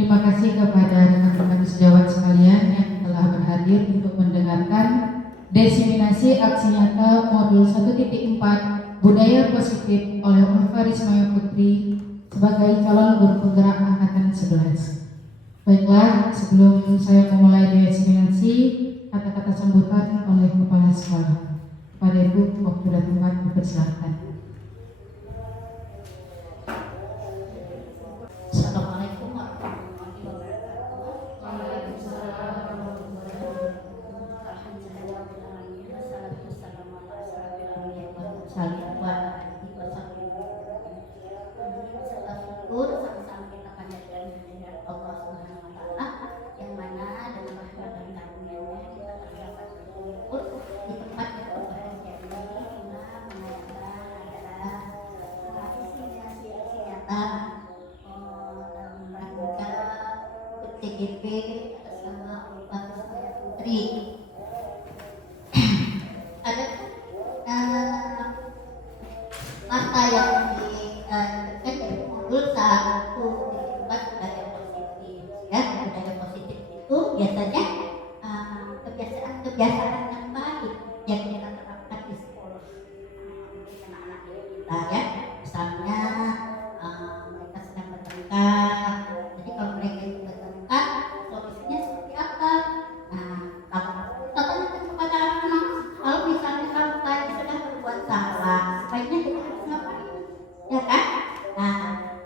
Terima kasih kepada rekan-rekan sejawat sekalian yang telah berhadir untuk mendengarkan diseminasi aksi nyata modul 1.4 Budaya Positif oleh Ulfa Rismaya Putri sebagai calon guru penggerak angkatan 11. Baiklah, sebelum saya memulai diseminasi, kata-kata sambutan oleh Kepala Sekolah. Kepada Ibu, waktu dan tempat dipersilakan. Assalamualaikum warahmatullahi wabarakatuh. Waalaikumsalam warahmatullahi wabarakatuh. Alhamdulillahirabbil alamin. Wassalatu wassalamu ala asyrofil anbiya'i wal mursalin wa ala alihi wasahbihi. Syukur sama-sama kita panjatkan kehadirat Allah Subhanahu wa taala yang mana dengan rahmat dan karunia-Nya kita terdapat berkumpul di tempat yang berbahagia ini guna mengadakan adalah diseminasi aksi nyata TGP atas nama Ulfa Rismaya Putri. Ada mata yang ditekan dari modul 1.4 budaya positif. Ya, budaya positif itu biasanya kebiasaan yang baik yang kita terapkan di sekolah anak-anak kita ya. Misalnya mereka sedang bertengkar. Jadi kalau mereka itu bertengkar, solusinya seperti apa? Nah, kalau kita tanyakan kepada anak, kalau misalnya kamu tadi sudah berbuat salah, sebaiknya kita harus ngapain? Ya kan? Nah,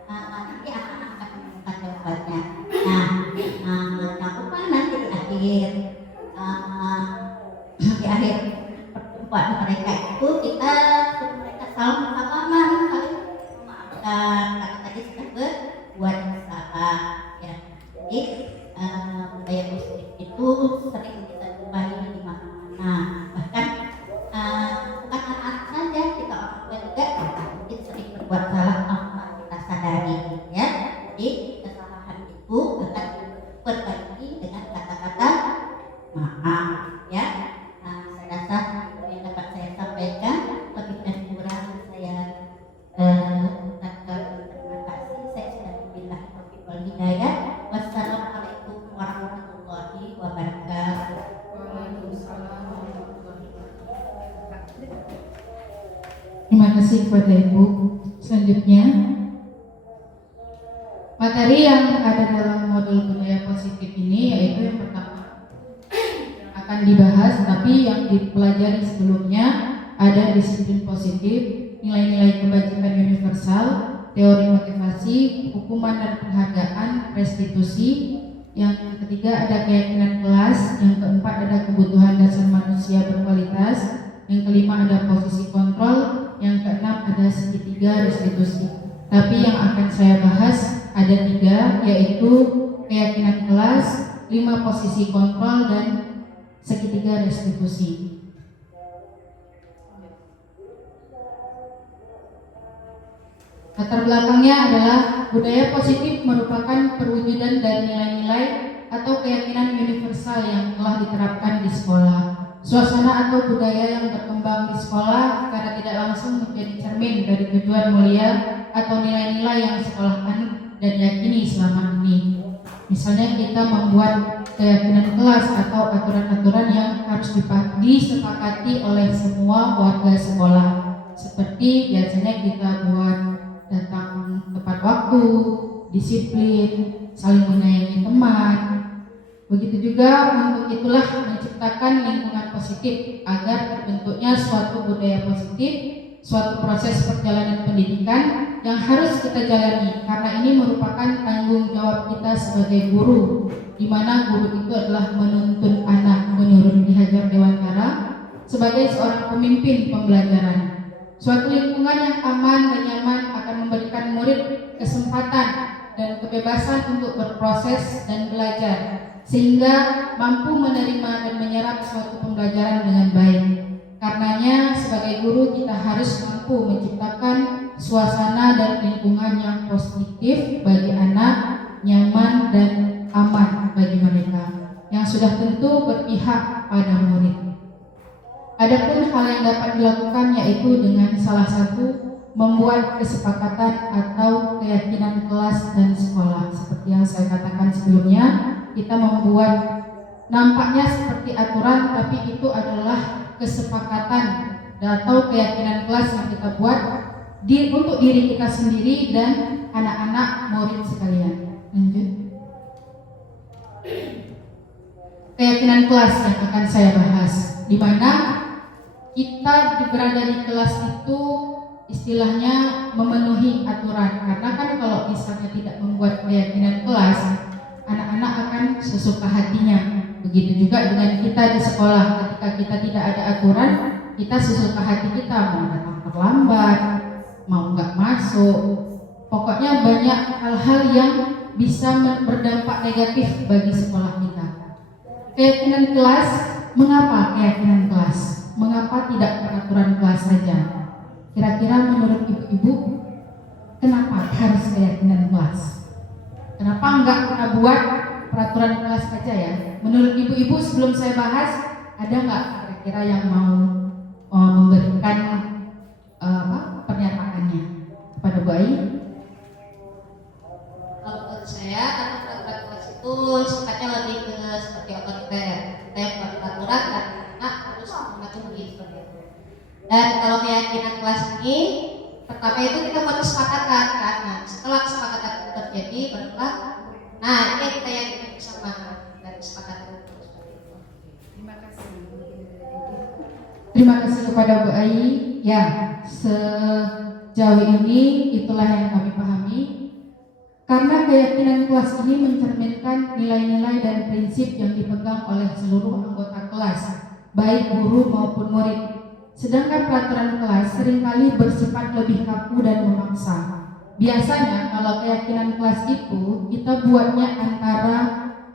nanti anak-anak akan menemukan jawabannya. Nah, jangan lupa nanti di akhir pertemuan mereka itu kita suruh mereka salaman, saling memaafkan karena tadi sudah berbuat salah. Ya, jadi budaya positif itu sering kita jumpai di mana-mana. Bahkan bukan anak-anak saja, kita orang tua juga mungkin sering berbuat salah tanpa kita sadari. Ya, jadi kesalahan itu akan diperbaiki dengan kata-kata maaf. Ya, saya rasa itu yang dapat saya sampaikan. Lebih dan kurang saya ucapkan terima kasih. Saya sudah billahi taufiq wal hidayah. Wassalamualaikum warahmatullahi wabarakatuh. Waalaikumsalam warahmatullahi wabarakatuh. Terima kasih kepada Ibu. Selanjutnya, materi yang ada dalam modul budaya positif ini yaitu yang pertama akan dibahas, tapi yang dipelajari sebelumnya ada disiplin positif, nilai-nilai kebajikan universal, teori motivasi, hukuman dan penghargaan, restitusi. Yang ketiga ada keyakinan kelas, yang keempat ada kebutuhan dasar manusia berkualitas, yang kelima ada posisi kontrol, yang keenam ada segitiga restitusi. Tapi yang akan saya bahas ada 3, yaitu keyakinan kelas, 5 posisi kontrol, dan segitiga restitusi. Latar belakangnya adalah budaya positif merupakan perwujudan dari nilai-nilai atau keyakinan universal yang telah diterapkan di sekolah. Suasana atau budaya yang berkembang di sekolah secara tidak langsung menjadi cermin dari tujuan mulia atau nilai-nilai yang sekolah anut dan yakini selama ini. Misalnya kita membuat keyakinan kelas atau aturan-aturan yang harus disepakati oleh semua warga sekolah. Seperti biasanya kita buat datang tepat waktu, disiplin, saling menyayangi teman. Begitu juga untuk itulah menciptakan lingkungan positif agar terbentuknya suatu budaya positif, suatu proses perjalanan pendidikan yang harus kita jalani, karena ini merupakan tanggung jawab kita sebagai guru, di mana guru itu adalah menuntun anak menurut Ki Hajar Dewantara sebagai seorang pemimpin pembelajaran. Suatu lingkungan yang aman dan nyaman akan memberikan murid kesempatan dan kebebasan untuk berproses dan belajar, sehingga mampu menerima dan menyerap suatu pembelajaran dengan baik. Karenanya sebagai guru kita harus mampu menciptakan suasana dan lingkungan yang positif bagi anak, nyaman dan aman bagi mereka, yang sudah tentu berpihak pada murid. Adapun hal yang dapat dilakukan yaitu dengan salah satu membuat kesepakatan atau keyakinan kelas dan sekolah. Seperti yang saya katakan sebelumnya, kita membuat nampaknya seperti aturan, tapi itu adalah kesepakatan atau keyakinan kelas yang kita buat untuk diri kita sendiri dan anak-anak murid sekalian. Lanjut. Keyakinan kelas yang akan saya bahas, di mana kita berada di kelas itu istilahnya memenuhi aturan, karena kan kalau misalnya tidak membuat keyakinan kelas, anak-anak akan sesuka hatinya. Begitu juga dengan kita di sekolah, ketika kita tidak ada aturan, kita sesuka hati kita, mau datang terlambat, mau nggak masuk, pokoknya banyak hal-hal yang bisa berdampak negatif bagi sekolah kita. Keyakinan kelas, mengapa keyakinan kelas? Mengapa tidak peraturan kelas saja? Kira-kira menurut ibu-ibu, kenapa harus keyakinan kelas? Kenapa enggak kita buat peraturan kelas saja ya? Menurut ibu-ibu sebelum saya bahas, ada nggak kira-kira yang mau memberikan pernyataannya kepada Bu Ai? Kalau menurut saya, peraturan kelas itu sifatnya lebih ke seperti otoriter. Kita yang buat peraturan dan anak harus mematuhi seperti itu. Dan kalau keyakinan kelas ini, pertama itu kita buat kesepakatan kan. Nah, setelah kesepakatan itu terjadi, barulah nah ini yang kita yakini bersama dari kesepakatan itu seperti itu. Terima kasih. Terima kasih kepada Bu Ai. Ya, sejauh ini itulah yang kami pahami. Karena keyakinan kelas ini mencerminkan nilai-nilai dan prinsip yang dipegang oleh seluruh anggota kelas, baik guru maupun murid. Sedangkan peraturan kelas seringkali bersifat lebih kaku dan memaksa. Biasanya kalau keyakinan kelas itu kita buatnya antara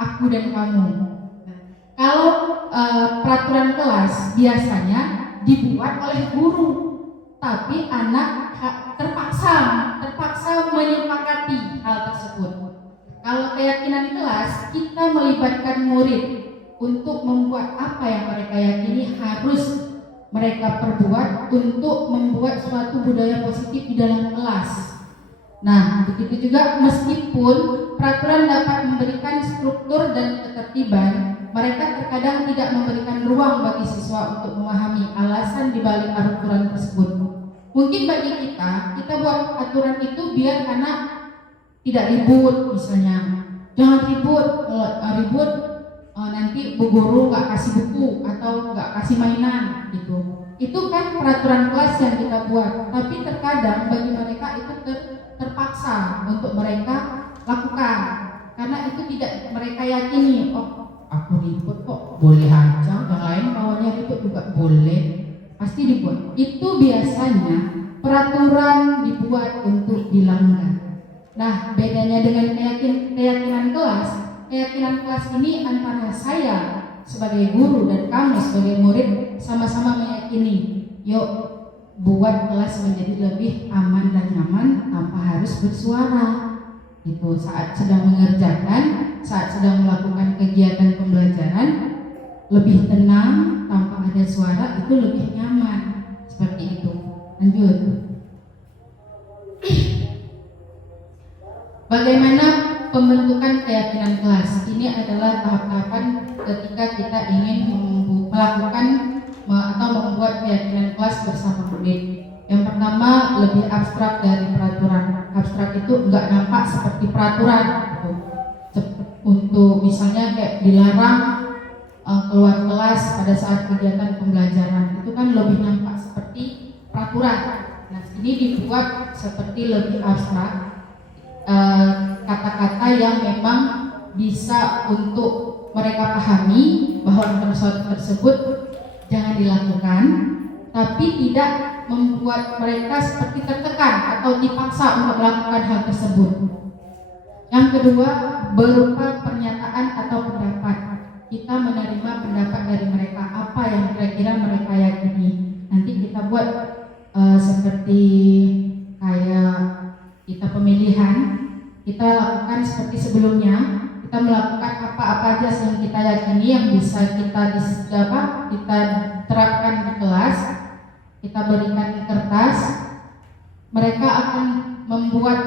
aku dan kamu. Kalau peraturan kelas biasanya dibuat oleh guru, tapi anak terpaksa menyepakati hal tersebut. Kalau keyakinan kelas, kita melibatkan murid untuk membuat apa yang mereka yakini harus mereka perbuat untuk membuat suatu budaya positif di dalam kelas. Nah, begitu juga meskipun peraturan dapat memberikan struktur dan ketertiban, mereka terkadang tidak memberikan ruang bagi siswa untuk memahami alasan dibalik aturan tersebut. Mungkin bagi kita buat aturan itu biar anak tidak ribut, misalnya. Jangan ribut, kalau ribut nanti bu guru nggak kasih buku atau nggak kasih mainan gitu. Itu kan peraturan kelas yang kita buat, tapi terkadang bagi mereka itu terpaksa untuk mereka lakukan, karena itu tidak mereka yakini. Oh, aku ribut kok, boleh aja, yang lain maunya ribut juga boleh, pasti dibuat. Itu biasanya peraturan dibuat untuk dilanggar. Nah, bedanya dengan keyakinan kelas, keyakinan kelas ini antara saya sebagai guru dan kamu sebagai murid sama-sama meyakini, yuk buat kelas menjadi lebih aman dan nyaman tanpa harus bersuara. Itu saat sedang mengerjakan, saat sedang melakukan kegiatan pembelajaran, lebih tenang tanpa ada suara, itu lebih nyaman. Seperti itu. Lanjut. Bagaimana pembentukan keyakinan kelas? Ini adalah tahap-tahapan ketika kita ingin melakukan atau membuat keyakinan kelas bersama murid. Yang pertama, lebih abstrak dari peraturan. Abstrak itu enggak nampak seperti peraturan gitu. Untuk misalnya kayak dilarang keluar kelas pada saat kegiatan pembelajaran, itu kan lebih nampak seperti peraturan. Nah, ini dibuat seperti lebih abstrak, kata-kata yang memang bisa untuk mereka pahami bahwa sesuatu tersebut jangan dilakukan, tapi tidak membuat mereka seperti tertekan atau dipaksa untuk melakukan hal tersebut. Yang kedua, berupa pernyataan atau pendapat. Kita menerima pendapat dari mereka, apa yang kira-kira mereka yakini. Nanti kita buat seperti kayak kita pemilihan, kita lakukan seperti sebelumnya. Kita melakukan apa-apa aja yang kita yakini yang bisa kita terapkan di kelas. Kita berikan kertas, mereka akan membuat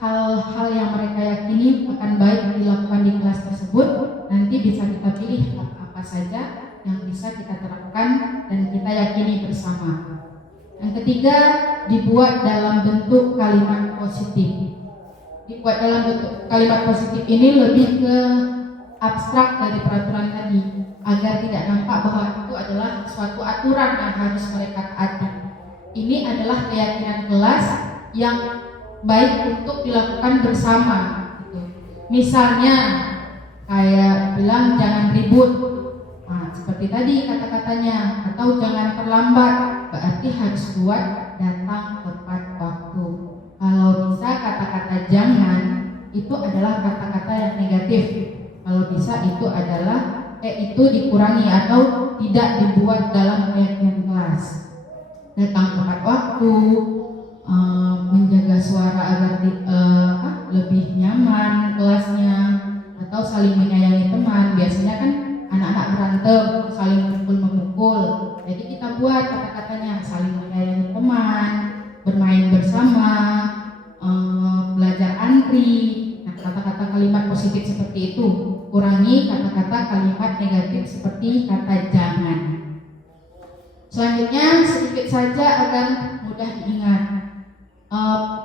hal-hal yang mereka yakini akan baik dilakukan di kelas tersebut. Nanti bisa kita pilih apa saja yang bisa kita terapkan dan kita yakini bersama. Yang ketiga, dibuat dalam bentuk kalimat positif. Dibuat dalam bentuk kalimat positif ini lebih ke abstrak dari peraturan tadi, agar tidak nampak bahwa itu adalah suatu aturan yang harus mereka taati. Ini adalah keyakinan kelas yang baik untuk dilakukan bersama gitu. Misalnya kayak bilang jangan ribut, nah, seperti tadi kata-katanya, atau jangan terlambat, berarti harus buat datang tepat waktu. Kalau bisa kata-kata jangan itu adalah kata-kata yang negatif. Kalau bisa itu adalah itu dikurangi atau tidak dibuat dalam keyakinan kelas. Datang tepat waktu, menjaga suara agar lebih nyaman kelasnya, atau saling menyayangi teman. Biasanya kan anak-anak berantem saling memukul, jadi kita buat kata-katanya saling menyayangi teman, bermain bersama, belajar antri. Nah, kata-kata kalimat positif seperti itu. Kurangi kata-kata kalimat negatif seperti kata jangan. Selanjutnya sedikit saja agar mudah diingat.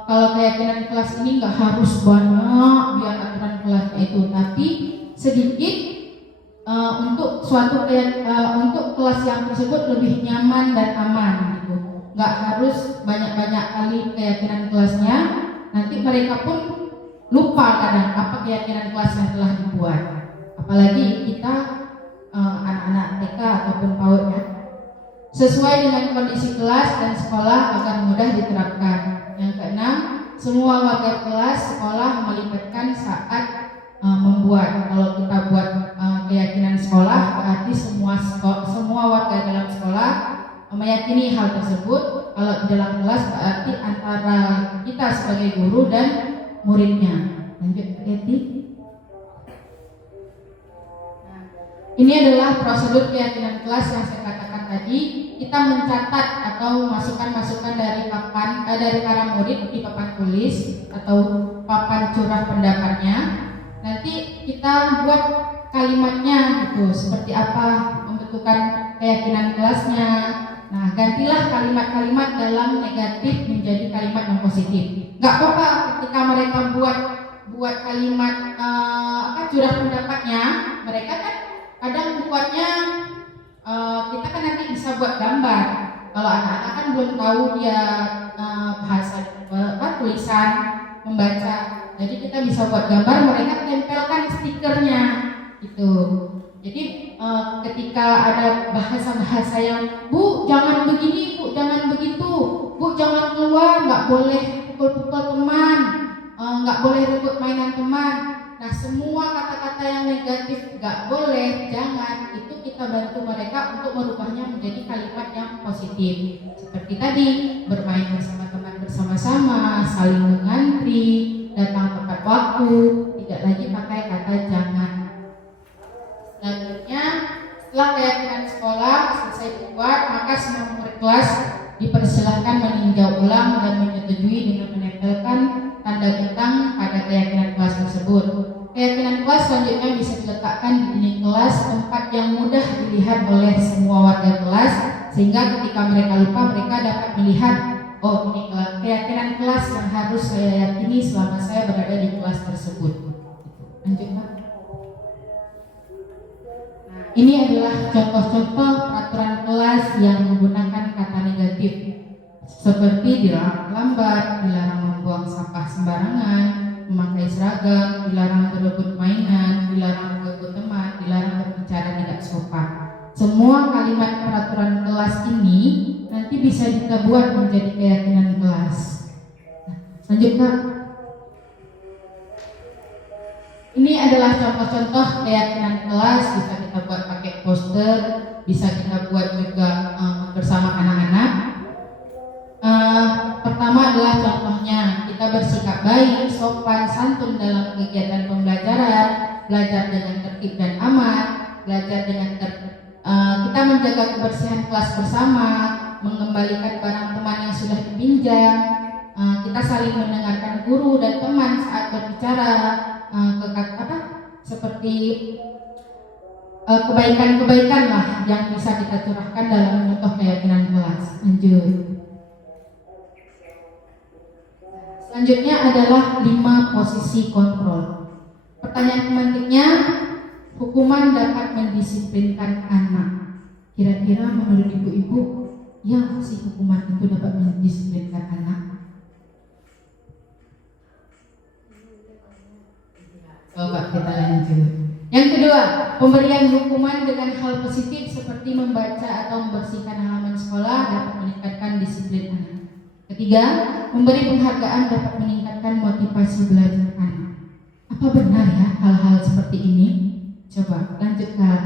Kalau keyakinan kelas ini nggak harus banyak biar aturan kelasnya itu, tapi sedikit untuk untuk kelas yang tersebut lebih nyaman dan aman gitu. Nggak harus banyak-banyak kali keyakinan kelasnya. Nanti mereka pun lupa kadang apa keyakinan kelas yang telah dibuat. Apalagi kita anak-anak TK ataupun PAUD ya. Sesuai dengan kondisi kelas dan sekolah agar mudah diterapkan. Yang keenam, semua warga kelas sekolah melibatkan saat membuat. Kalau kita buat keyakinan sekolah, berarti semua warga dalam sekolah meyakini hal tersebut. Kalau di dalam kelas berarti antara kita sebagai guru dan muridnya. Lanjut, Eti. Ini adalah prosedur keyakinan kelas yang saya katakan tadi. Kita mencatat atau masukan-masukan dari para murid di papan tulis atau papan curah pendapatnya. Nanti kita buat kalimatnya gitu, seperti apa membentukkan keyakinan kelasnya. Nah, gantilah kalimat-kalimat dalam negatif menjadi kalimat yang positif. Gak apa-apa ketika mereka buat kalimat curah pendapatnya, mereka kan kadang buatnya kita kan nanti bisa buat gambar. Kalau anak-anak kan belum tahu dia bahasa tulisan membaca, jadi kita bisa buat gambar, mereka tempelkan stikernya gitu. Jadi ketika ada bahasa-bahasa yang Bu jangan begini, Bu jangan begitu, Bu jangan keluar, nggak boleh pukul-pukul teman, nggak boleh rebut mainan teman. Nah, semua kata-kata yang negatif nggak boleh, jangan, itu kita bantu mereka untuk merubahnya menjadi kalimat yang positif. Seperti tadi, bermain bersama teman bersama-sama, saling mengantri, datang tepat waktu, tidak lagi pakai kata jangan. Selanjutnya, setelah keyakinan sekolah selesai dibuat, maka semua murid kelas dipersilahkan meninjau ulang dan menyetujui dengan menempelkan tanda bintang pada keyakinan kelas tersebut. Keyakinan kelas selanjutnya bisa diletakkan di dinding kelas, tempat yang mudah dilihat oleh semua warga kelas, sehingga ketika mereka lupa mereka dapat melihat, oh ini keyakinan kelas yang harus saya yakini selama saya berada di kelas tersebut. Lanjut Pak. Ini adalah contoh-contoh peraturan kelas yang menggunakan kata negatif, seperti dilarang lambat, dilarang membuang sampah sembarangan, memakai seragam, dilarang berebut mainan, dilarang berebut teman, dilarang berbicara tidak sopan. Semua kalimat peraturan kelas ini nanti bisa kita buat menjadi keyakinan kelas. Lanjut Kak. Ini adalah contoh-contoh keyakinan kelas, bisa kita buat pakai poster, bisa kita buat juga bersama anak-anak. Pertama adalah contohnya, kita bersikap baik, sopan, santun dalam kegiatan pembelajaran, belajar dengan tertib dan aman, belajar dengan kita menjaga kebersihan kelas bersama, mengembalikan barang teman yang sudah dipinjam, kita saling mendengarkan guru dan teman saat berbicara, seperti kebaikan-kebaikan lah yang bisa kita curahkan dalam contoh keyakinan kelas. Lanjut. Selanjutnya adalah 5 posisi kontrol. Pertanyaan pemantiknya, hukuman dapat mendisiplinkan anak. Kira-kira menurut ibu-ibu, ya sih hukuman itu dapat mendisiplinkan anak? Coba kita lanjut. Yang kedua, pemberian hukuman dengan hal positif seperti membaca atau membersihkan halaman sekolah dapat meningkatkan disiplin anak. Ketiga, memberi penghargaan dapat meningkatkan motivasi belajar anak. Apa benar ya hal-hal seperti ini? Coba lanjutkan.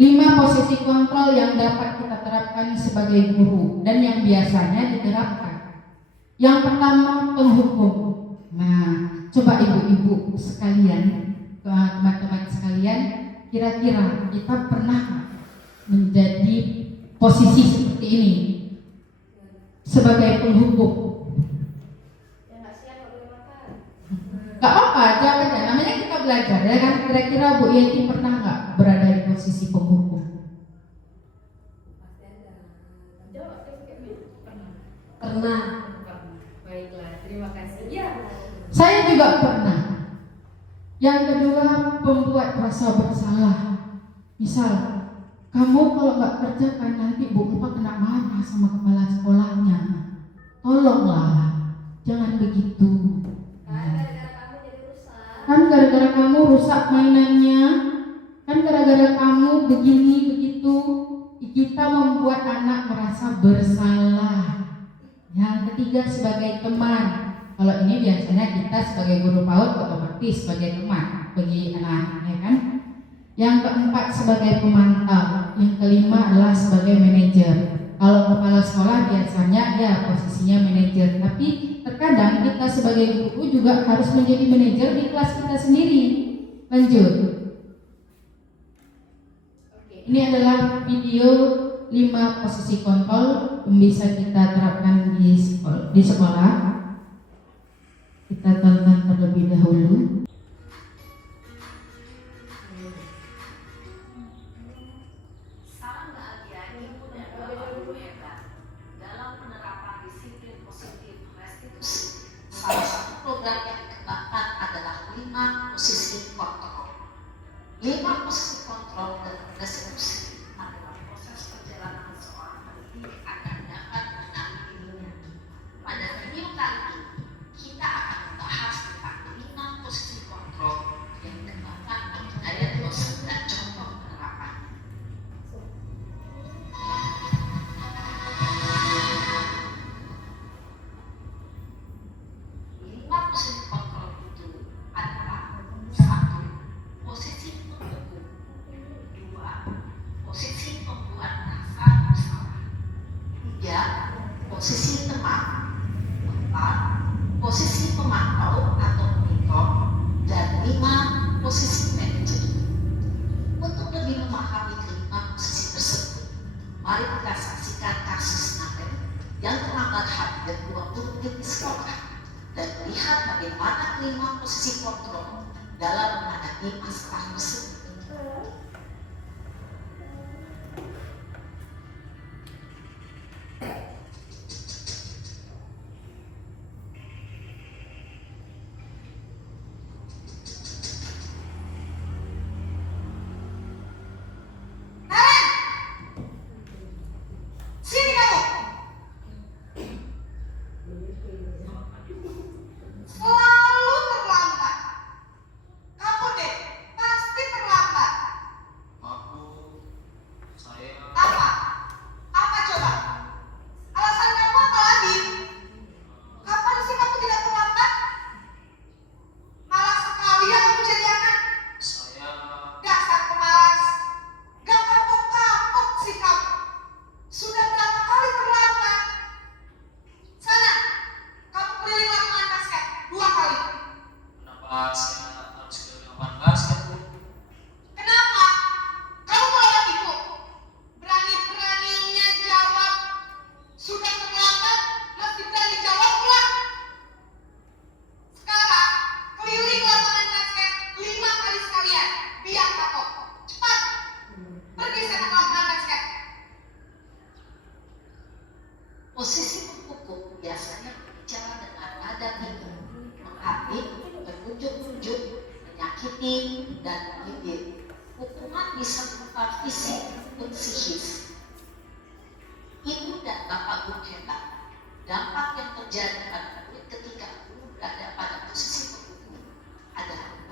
5 posisi kontrol yang dapat kita terapkan sebagai guru dan yang biasanya diterapkan. Yang pertama, penghukum. Nah, coba ibu-ibu sekalian, teman-teman sekalian, kira-kira kita pernah menjadi posisi seperti ini sebagai penghukum? Gak apa-apa, jawab aja. Namanya kita belajar, ya kan? Kira-kira Bu Yeti pernah nggak berada di posisi penghukum? Pernah. Baiklah, terima kasih. Ya. Saya juga pernah. Yang kedua, membuat rasa bersalah. Misal, kamu kalau nggak kerjakan nanti Bu Ulfa kena marah sama kepala sekolahnya. Tolonglah, jangan begitu. Kan gara-gara kamu rusak mainannya, kan gara-gara kamu begini begitu, kita membuat anak merasa bersalah. Yang ketiga, sebagai teman. Kalau ini biasanya kita sebagai guru PAUD otomatis sebagai teman bagi anak-anak, ya kan? Yang keempat, sebagai pemantau. Yang kelima adalah sebagai manajer. Kalau kepala sekolah biasanya ya posisinya manajer, tapi terkadang kita sebagai guru juga harus menjadi manajer di kelas kita sendiri. Lanjut. Ini adalah video 5 posisi kontrol yang bisa kita terapkan di sekolah. Kita tonton terlebih dahulu. Salam bahagia ibu dan bapak guru hebat dalam penerapan disiplin positif restitusi. Salah satu program yang dikembangkan adalah 5 posisi kontrol. 5 posisi kontrol dan restitusi adalah proses perjalanan seorang pendidik agar dapat mengenali dirinya. Pada video kali ini kita akan membahas tentang 5 posisi kontrol yang dikembangkan oleh daya dosen dan contoh penerapan. 5 posisi kontrol itu adalah 1. Posisi penghukum. 2. Posisi pembuat rasa bersalah. 3. Posisi teman. 4. Posisi pemantau atau monitor. Dan 5. Posisi manajer. Untuk lebih memahami kelima posisi tersebut, mari kita saksikan kasus Naten yang terlambat hadir 20 menit di sekolah dan melihat bagaimana kelima posisi kontrol dalam menghadapi masalah tersebut. Sini kamu. Selalu terlambat. Kamu deh pasti terlambat.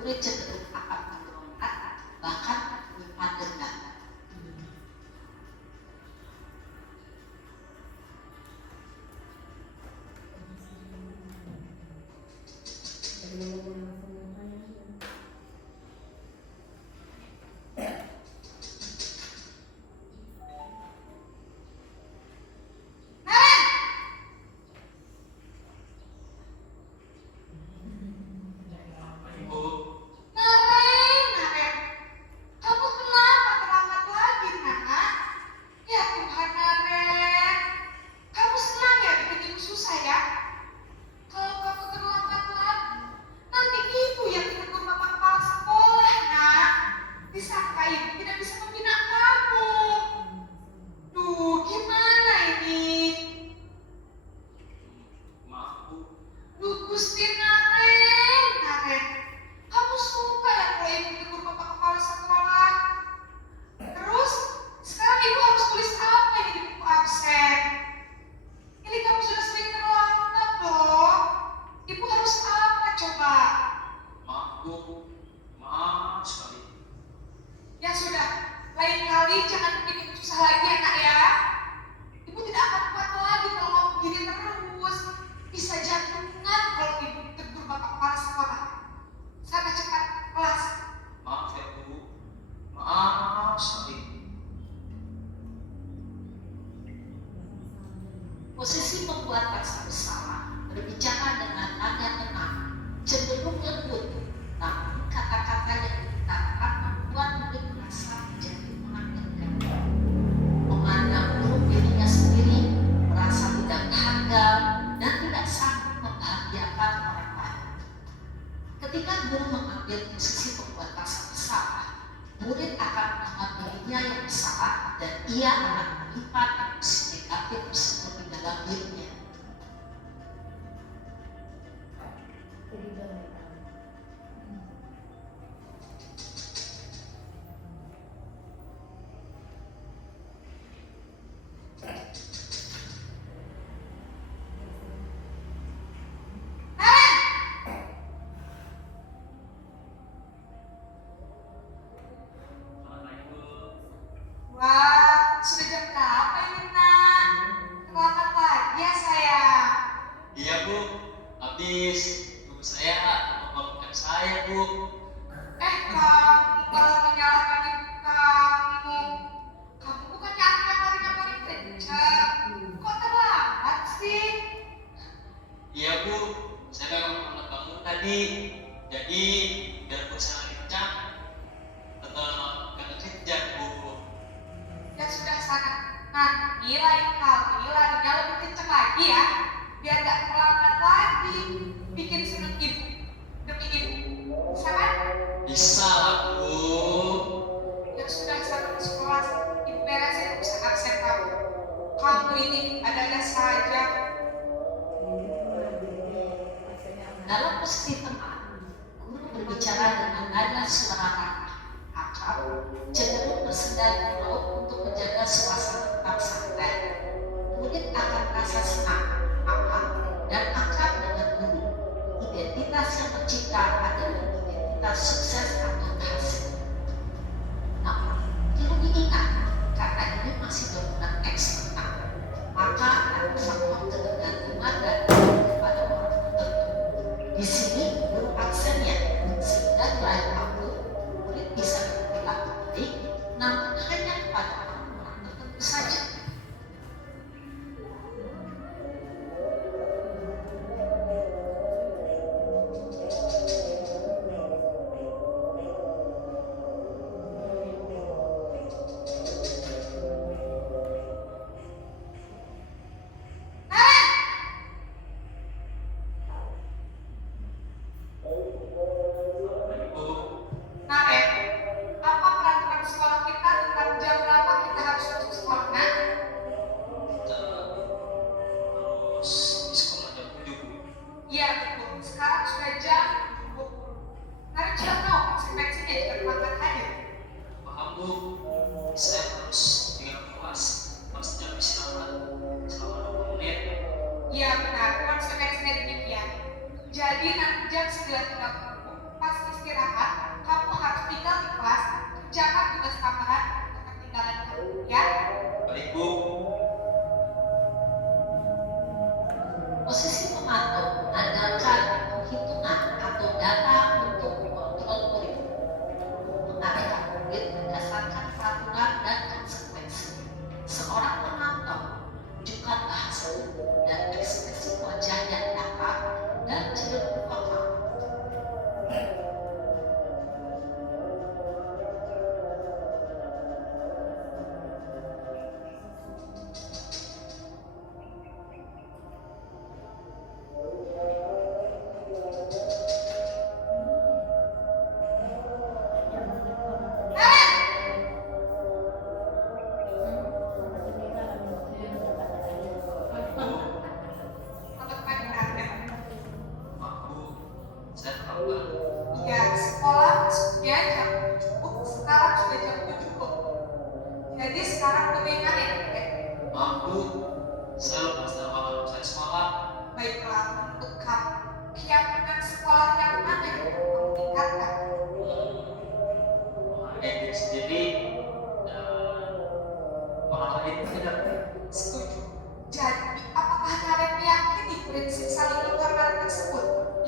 murid cenderung akan memberontak, bahkan menyimpan dendam. Posisi membuat rasa bersalah, berbicara dengan nada tenang, cenderung lembut, namun kata-kata yang diucapkan membuat murid merasa menjadi menakutkan. Memandang buruk dirinya sendiri, merasa tidak berharga, dan tidak sanggup membahagiakan orang lain. Ketika guru mengambil posisi membuat rasa bersalah, murid akan menganggap dirinya yang bersalah dan ia akan menyimpan emosi negatif tersebut di dalam dirinya. Wah, sudah jam berapa ini, Nak? Terlambat lagi ya, sayang? Iya Bu, habis ibu saya membangunkan saya Bu. Kamu malah menyalahkan ibu kamu. Kamu bukannya anak yang paling kencang. Kok terlambat sih? Iya Bu, saya memang anak bangun tadi. Jadi biarpun saya lagi kencang, tetap gak kejar Bu. Ya sudah sana. Nanti lain kali larinya lebih kencang lagi ya. Biar gak terlambat lagi. Bikin seneng ibu. Demi ibu. Bisa kan? Bisa lah Bu. Ya sudah sana ke sekolah. Ibu beresin urusan absen kamu. Kamu ini ada-ada saja. Dalam posisi tenang, guru berbicara dengan nada suara ramah, akrab, cenderung bersenda gurau untuk menjaga suasana tetap santai. Murid akan merasa senang, aman, dan akrab dengan guru. Identitas yang tercipta adalah identitas sukses atau berhasil. Namun, perlu diingat, karena ini masih dominan eksternal, maka ada faktor ketergantungan dan kepada orang tertentu. Di sini guru aksennya, sehingga di lain waktu murid bisa berperilaku baik, namun hanya kepada orang-orang tertentu saja. Bu, Nah, apa peraturan sekolah kita tentang jam berapa kita harus masuk sekolah? Nah, kita harus di sekolah jam 7 Bu. iya betul. Sekarang sudah jam 20. Kalian sudah tahu konsekuensinya jika terlambat hadir. Paham Bu, saya harus tinggal kelas pas jam istirahat selama 20 menit. Iya benar, konsekuensinya demikian. Jadi nanti jam 9.30 pas istirahat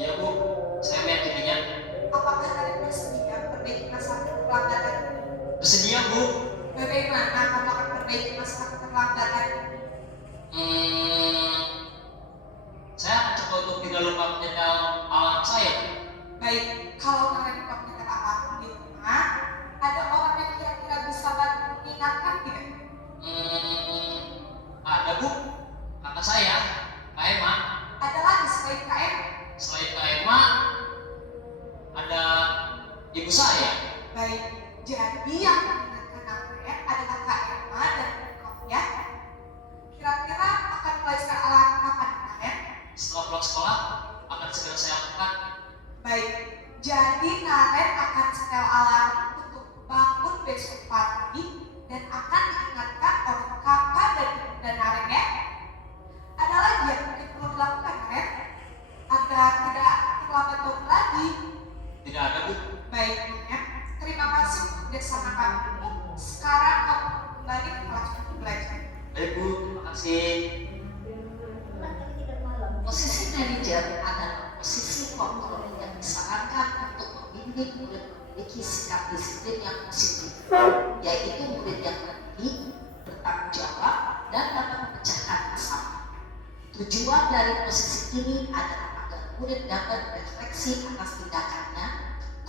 Iya Bu, saya meyakininya. Apakah Naren bersedia memperbaiki masalah keterlambatan? Bersedia Bu. Bagaimana kamu akan memperbaiki masalah keterlambatan? Saya akan coba untuk tidak lupa menyetel alarm saya. Baik, kalau Naren lupa menyetel alarm di rumah, ada orang yang kira-kira bisa bantu mengingatkan tidak? Ada Bu, kakak saya, Kak Emma. Ada lagi selain KM? Selain Kak Emma, ada ibu saya. Baik, jadi yang mengingatkan Naren adalah Kak Emma dan Kak ya. Kira-kira akan mulai setel alarm kapan Naren? Setelah pulang sekolah, akan segera saya lakukan. Baik, jadi Naren akan setel alarm untuk bangun besok pagi dan akan diingatkan oleh kakak dan ibunda Naren ya. Ada lagi yang mungkin perlu dilakukan Naren agar tidak terlambat bangun lagi. Tidak ada Bu. Baik ya, terima kasih untuk kerjasama kamu. Sekarang kamu kembali ke kelas untuk belajar. Baik Bu, terima kasih. Posisi manajer adalah posisi kontrol yang disarankan untuk membimbing murid memiliki sikap disiplin yang positif, yaitu murid yang mandiri, bertanggung jawab, dan dapat memecahkan masalah. Tujuan dari posisi ini adalah agar murid dapat berefleksi atas tindakannya.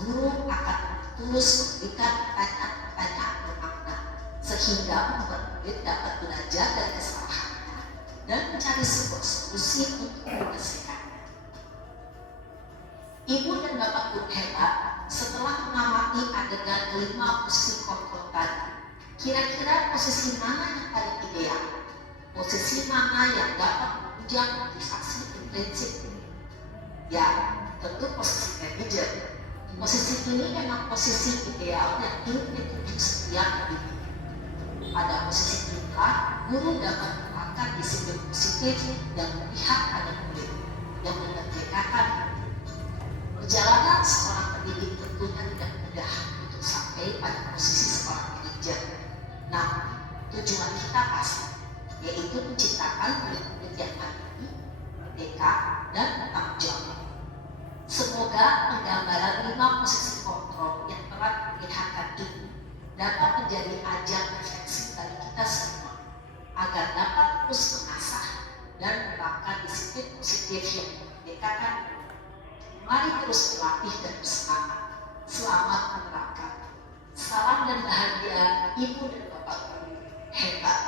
Guru akan tulus memberikan pertanyaan-pertanyaan bermakna, sehingga membuat murid dapat belajar dari kesalahannya dan mencari sebuah solusi untuk menyelesaikannya. Ibu dan Bapak Guru hebat, setelah mengamati adegan 5 posisi kontrol tadi, kira-kira posisi mana yang paling ideal? Posisi mana yang dapat menunjang motivasi intrinsik? Ya, tentu posisi manajer. Posisi ini memang posisi ideal yang ingin dituju setiap pendidik. Pada posisi inilah, guru dapat menerapkan disiplin positif dan memihak pada murid yang memerdekakan. Perjalanan seorang pendidik tentunya tidak mudah untuk sampai pada posisi seorang manajer. Namun, tujuan kita pasti, yaitu menciptakan murid-murid yang mandiri, merdeka, dan bertanggung jawab. Semoga penggambaran 5 posisi kontrol yang telah diperlihatkan ini dapat menjadi ajang refleksi bagi kita semua, agar dapat terus mengasah dan menerapkan disiplin positif yang memerdekakan. Mari terus berlatih dan bersemangat. Selamat menerapkan. Salam dan bahagia Ibu dan Bapak Guru hebat.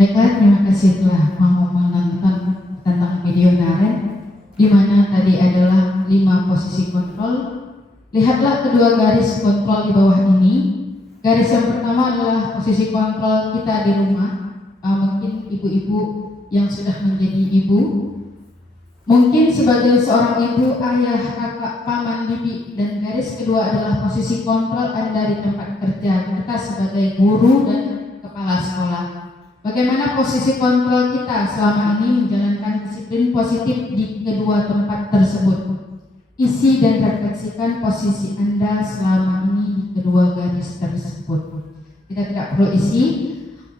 Baiklah, terima kasih telah mau menonton tentang video Naren, di mana tadi adalah 5 posisi kontrol. Lihatlah kedua garis kontrol di bawah ini. Garis yang pertama adalah posisi kontrol kita di rumah. Mungkin ibu-ibu yang sudah menjadi ibu, mungkin sebagai seorang ibu, ayah, kakak, paman, bibi. Dan garis kedua adalah posisi kontrol Anda di tempat kerja, kita sebagai guru dan kepala sekolah. Bagaimana posisi kontrol kita selama ini menjalankan disiplin positif di kedua tempat tersebut? Isi dan refleksikan posisi Anda selama ini di kedua garis tersebut. Kita tidak perlu isi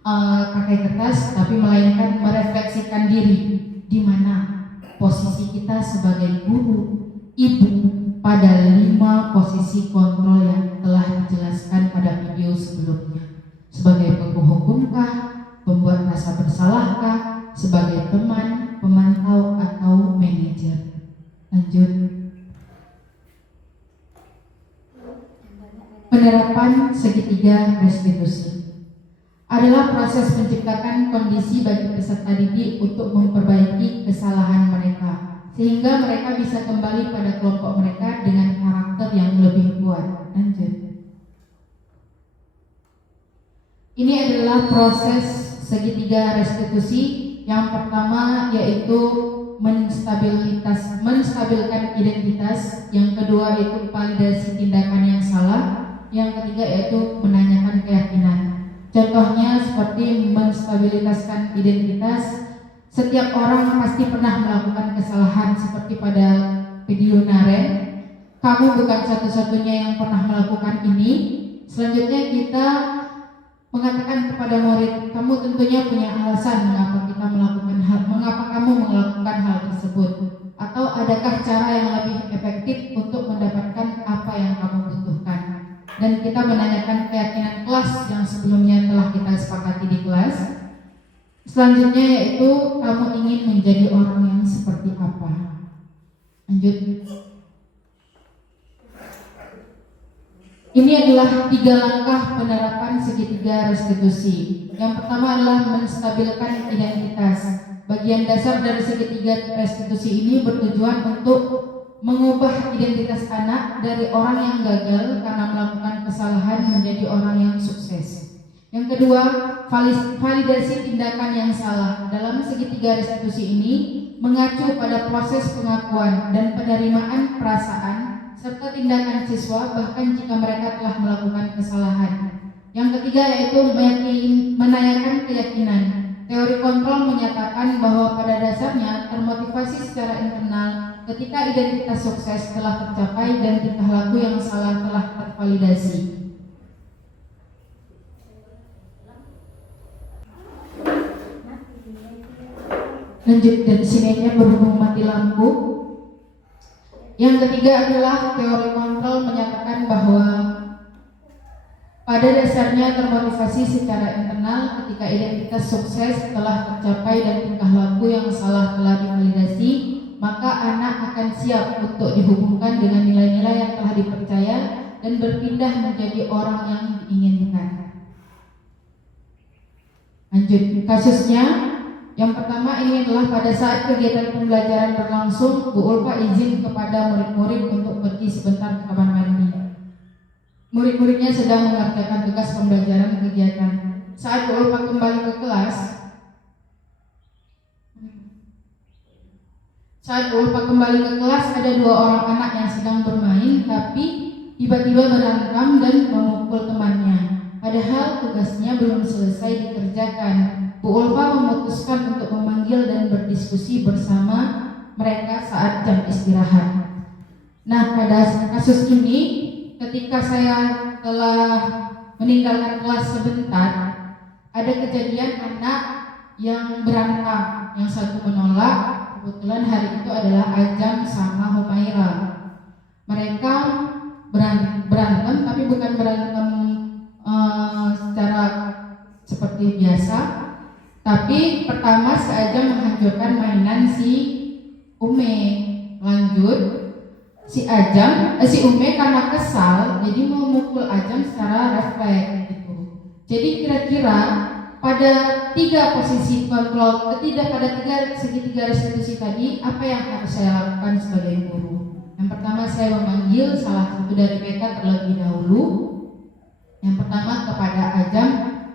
pakai kertas, tapi melainkan merefleksikan diri di mana posisi kita sebagai guru, ibu pada 5 posisi kontrol yang telah dijelaskan pada video sebelumnya. Sebagai penghukumkah, pembuat rasa bersalahkah, sebagai teman, pemantau, atau manajer? Lanjut. Penerapan segitiga restitusi adalah proses menciptakan kondisi bagi peserta didik untuk memperbaiki kesalahan mereka, sehingga mereka bisa kembali pada kelompok mereka dengan karakter yang lebih kuat. Lanjut. Ini adalah proses segitiga restitusi. Yang pertama yaitu menstabilkan identitas. Yang kedua yaitu validasi tindakan yang salah. Yang ketiga yaitu menanyakan keyakinan. Contohnya seperti menstabilitaskan identitas. Setiap orang pasti pernah melakukan kesalahan, seperti pada video Naren. Kamu bukan satu-satunya yang pernah melakukan ini. Selanjutnya kita mengatakan kepada murid, kamu tentunya punya alasan mengapa kamu melakukan hal tersebut, atau adakah cara yang lebih efektif untuk mendapatkan apa yang kamu butuhkan. Dan kita menanyakan keyakinan kelas yang sebelumnya telah kita sepakati di kelas. Selanjutnya yaitu kamu ingin menjadi orang yang seperti apa. Lanjut. Ini adalah 3 langkah penerapan segitiga restitusi. Yang pertama adalah menstabilkan identitas. Bagian dasar dari segitiga restitusi ini bertujuan untuk mengubah identitas anak dari orang yang gagal karena melakukan kesalahan menjadi orang yang sukses. Yang kedua, validasi tindakan yang salah. Dalam segitiga restitusi ini mengacu pada proses pengakuan dan penerimaan perasaan serta tindakan siswa bahkan jika mereka telah melakukan kesalahan. Yang ketiga yaitu menanyakan keyakinan. Teori kontrol menyatakan bahwa pada dasarnya termotivasi secara internal ketika identitas sukses telah tercapai dan tingkah laku yang salah telah tervalidasi. Lanjut dari sini berhubung mati lampu. Yang ketiga adalah teori kontrol menyatakan bahwa pada dasarnya termotivasi secara internal ketika identitas sukses telah tercapai dan tingkah laku yang salah telah divalidasi, maka anak akan siap untuk dihubungkan dengan nilai-nilai yang telah dipercaya dan berpindah menjadi orang yang diinginkan. Lanjut kasusnya. Yang pertama ini adalah pada saat kegiatan pembelajaran berlangsung, Bu Ulfa izin kepada murid-murid untuk pergi sebentar ke kamar mandi. Murid-muridnya sedang mengerjakan tugas pembelajaran kegiatan. Saat Bu Ulfa kembali ke kelas, ada 2 orang anak yang sedang bermain, tapi tiba-tiba berantem dan memukul temannya. Padahal tugasnya belum selesai dikerjakan. Bu Ulfa memutuskan untuk memanggil dan berdiskusi bersama mereka saat jam istirahat. Nah, pada kasus ini ketika saya telah meninggalkan kelas sebentar, ada kejadian anak yang berantem, yang satu menolak. Kebetulan hari itu adalah Ajam sama Humaira. Mereka berantem tapi bukan berantem secara seperti biasa. Tapi pertama si Ajam menghancurkan mainan si Ume. Lanjut si Ume karena kesal jadi mau mukul Ajam secara refleks gitu. Jadi kira-kira pada 3 posisi kontrol pada 3 segitiga restitusi tadi, apa yang harus saya lakukan sebagai guru? Yang pertama saya memanggil salah satu dari mereka terlebih dahulu. Yang pertama kepada Ajam,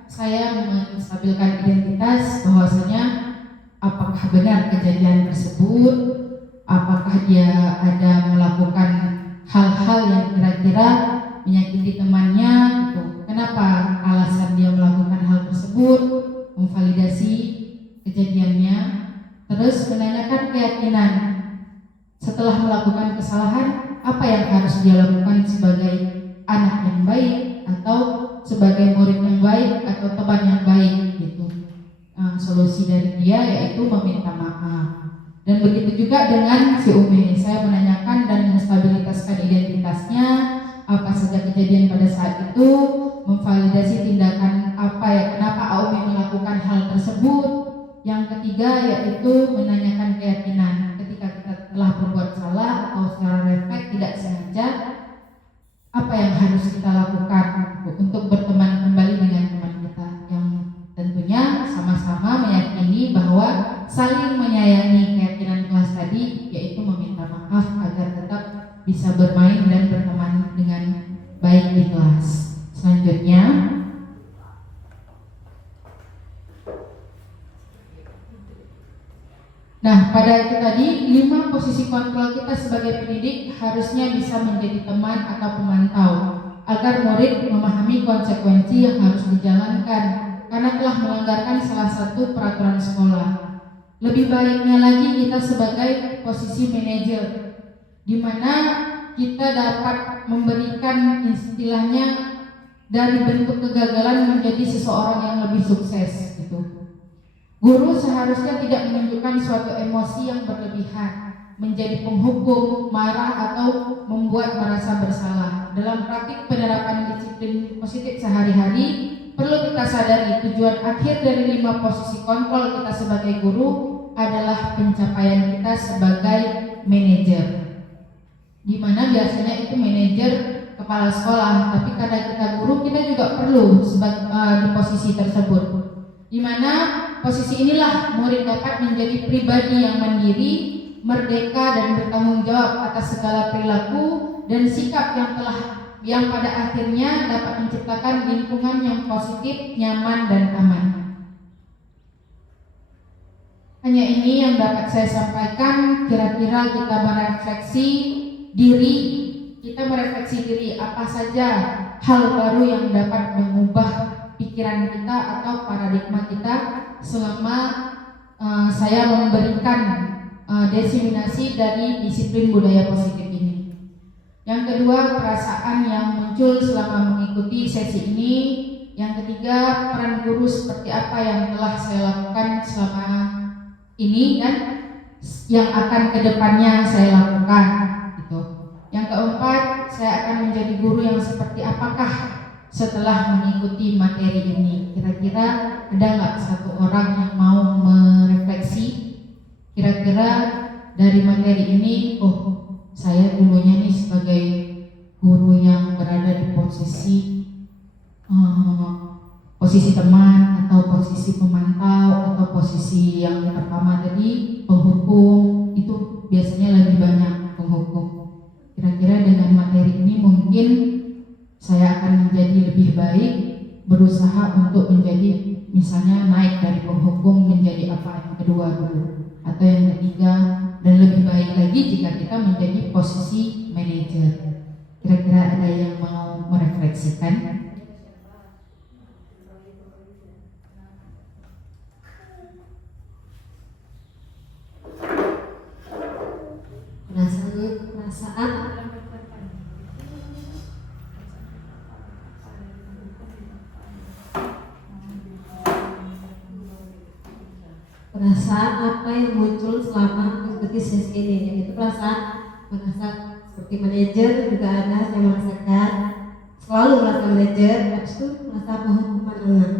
saya menstabilkan identitas bahwasanya apakah benar kejadian tersebut, apakah dia ada melakukan hal-hal yang kira-kira menyakiti temannya gitu. Kenapa alasan dia melakukan hal tersebut, memvalidasi kejadiannya, terus menanyakan keyakinan setelah melakukan kesalahan apa yang harus dia lakukan sebagai anak yang baik atau sebagai murid yang baik atau teman yang baik gitu. Solusi dari dia yaitu meminta maaf. Dan begitu juga dengan si Umi, saya menanyakan dan menstabilitaskan identitasnya, apa saja kejadian pada saat itu, memvalidasi tindakan kenapa Umi melakukan hal tersebut. Yang ketiga yaitu menanyakan keyakinan ketika kita telah berbuat salah atau secara refleks tidak sengaja, apa yang harus kita lakukan untuk berteman kembali dengan teman kita yang tentunya sama-sama meyakini bahwa saling menyayangi keyakinan kelas tadi, yaitu meminta maaf agar tetap bisa bermain dan berteman dengan baik di kelas. Selanjutnya nah, pada itu tadi 5 posisi kontrol kita sebagai pendidik harusnya bisa menjadi teman atau pemantau agar murid memahami konsekuensi yang harus dijalankan karena telah melanggarkan salah satu peraturan sekolah. Lebih baiknya lagi kita sebagai posisi manajer, di mana kita dapat memberikan istilahnya dari bentuk kegagalan menjadi seseorang yang lebih sukses gitu. Guru seharusnya tidak menunjukkan suatu emosi yang berlebihan, menjadi penghukum, marah, atau membuat merasa bersalah. Dalam praktik penerapan disiplin positif sehari-hari, perlu kita sadari tujuan akhir dari 5 posisi kontrol kita sebagai guru adalah pencapaian kita sebagai manajer. Di mana biasanya itu manajer kepala sekolah, tapi karena kita guru, kita juga perlu di posisi tersebut. Di mana posisi inilah murid dapat menjadi pribadi yang mandiri, merdeka, dan bertanggung jawab atas segala perilaku dan sikap yang pada akhirnya dapat menciptakan lingkungan yang positif, nyaman, dan aman. Hanya ini yang dapat saya sampaikan. Kira-kira kita merefleksi diri apa saja hal baru yang dapat mengubah pikiran kita atau paradigma kita selama saya memberikan diseminasi dari disiplin budaya positif ini. Yang kedua, perasaan yang muncul selama mengikuti sesi ini. Yang ketiga, peran guru seperti apa yang telah saya lakukan selama ini dan yang akan kedepannya saya lakukan gitu. Yang keempat, saya akan menjadi guru yang seperti apakah setelah mengikuti materi ini. Kira-kira ada nggak satu orang yang mau merefleksi kira-kira dari materi ini, saya dulunya nih sebagai guru yang berada di posisi teman atau posisi pemantau atau posisi yang pertama tadi penghukum, itu biasanya lebih banyak penghukum. Kira-kira dengan materi ini mungkin saya akan menjadi lebih baik, berusaha untuk menjadi misalnya naik dari penghukum menjadi apa yang kedua dulu atau yang ketiga, dan lebih baik lagi jika kita menjadi posisi manajer. Kira-kira ada yang mau merefleksikan? perasaan apa yang muncul selama mengikuti sesi ini, yaitu perasaan merasa seperti manajer. Juga ada saya merasakan selalu merasa manajer, habis itu merasa penghukuman anak.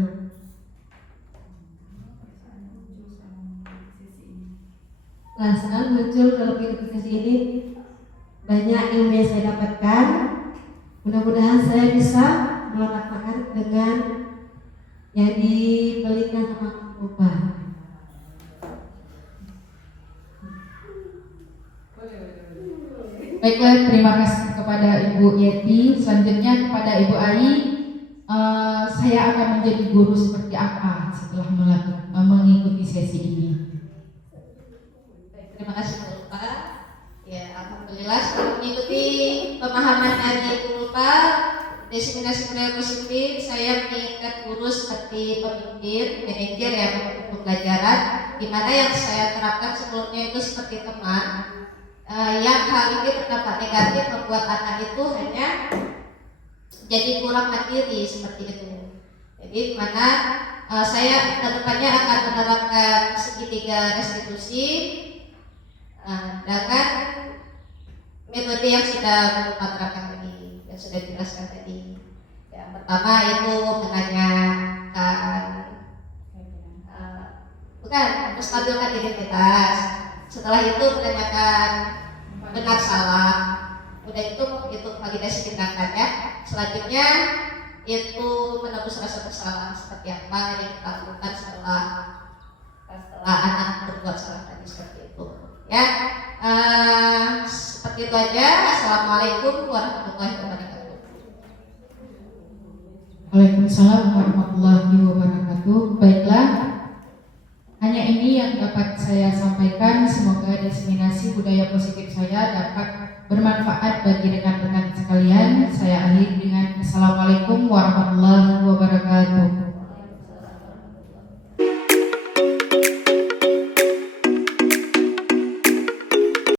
Perasaan muncul dalam mengikuti sesi ini, banyak ilmu yang saya dapatkan. Mudah-mudahan saya bisa melaksanakan dengan yang diberikan sama Bapak. Baiklah, terima kasih kepada Ibu Yeti. Selanjutnya kepada Ibu Ai, saya akan menjadi guru seperti apa setelah mengikuti sesi ini? Terima kasih Bu Ulfa. Ya, alhamdulillah setelah mengikuti pemahaman dari Bu Ulfa, diseminasi budaya positif, saya menginginkan guru seperti pemimpin, manajer yang untuk pembelajaran, di mana yang saya terapkan sebelumnya itu seperti teman. Yang hal ini berdampak negatif membuat anak itu hanya jadi kurang mandiri seperti itu. Jadi mana saya kedepannya akan menerapkan segitiga restitusi dengan metode yang sudah terapkan tadi, yang sudah dijelaskan tadi. Yang pertama itu menanyakan, bukan menstabilkan identitas. Setelah itu menanyakan benar salah. Udah itu validasi tindakan ya. Selanjutnya itu menebus rasa bersalah seperti apa yang kita lakukan setelah anak berbuat salah tadi, seperti itu ya. Seperti itu aja. Assalamualaikum warahmatullahi wabarakatuh. Waalaikumsalam warahmatullahi wabarakatuh. Baiklah, hanya ini yang dapat saya sampaikan. Semoga diseminasi budaya positif saya dapat bermanfaat bagi rekan-rekan sekalian. Saya akhiri dengan Assalamualaikum warahmatullahi wabarakatuh.